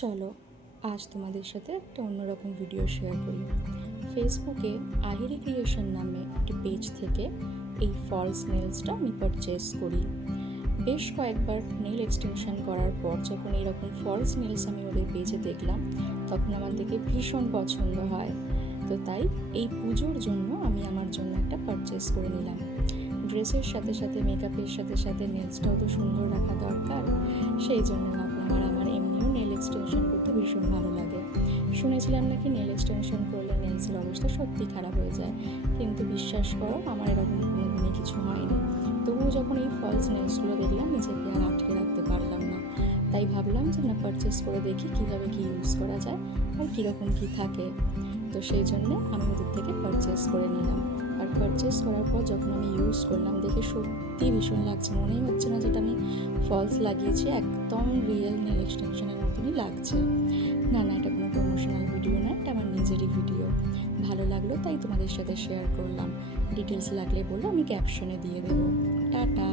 চলো আজ তোমাদের সাথে একটা অন্যরকম ভিডিও শেয়ার করি। ফেসবুকে আহিরি ক্রিয়েশন নামে একটি পেজ থেকে এই ফলস নেলসটা আমি পারচেস করি। বেশ কয়েকবার নেল এক্সটেনশন করার পর যখন এরকম ফলস নেলস আমি ওদের পেজে দেখলাম, তখন আমার দেখে ভীষণ পছন্দ হয়। তো তাই এই পুজোর জন্য আমি আমার জন্য একটা পারচেস করে নিলাম। ড্রেসের সাথে সাথে মেকআপের সাথে সাথে নেলসটাও তো সুন্দর রাখা দরকার, সেই জন্য ভাবলাম। আর আমার এমনিও নেল এক্সটেনশন করতে ভীষণ ভালো লাগে। শুনেছিলাম নাকি নেল এক্সটেনশন করলে নেলসের অবস্থা সত্যি খারাপ হয়ে যায়, কিন্তু বিশ্বাস করো আমার এরকম কোনোদিনই কিছু হয়নি। তবুও যখন এই ফলস নেলসগুলো দেখলাম, নিজেকে আর আটকে রাখতে পারলাম না। তাই ভাবলাম যে না, পারচেস করে দেখি কীভাবে কী ইউজ করা যায় আর কীরকম কী থাকে। তো সেই জন্যে আমি ওদের থেকে পারচেস করে নিলাম। আর পারচেস করার পর যখন আমি ইউজ করলাম, দেখে সত্যি ভীষণ লাগছে। মনেই হচ্ছে না যেটা আমি ফলস লাগিয়েছি, একদম রিয়েল নেল এক্সটেনশনের মতনই লাগছে। না না, এটা কোনো প্রমোশনাল ভিডিও না, এটা আমার নিজেরই ভিডিও। ভালো লাগলো তাই তোমাদের সাথে শেয়ার করলাম। ডিটেলস লাগলে বলো, আমি ক্যাপশনে দিয়ে দেবো। টাটা।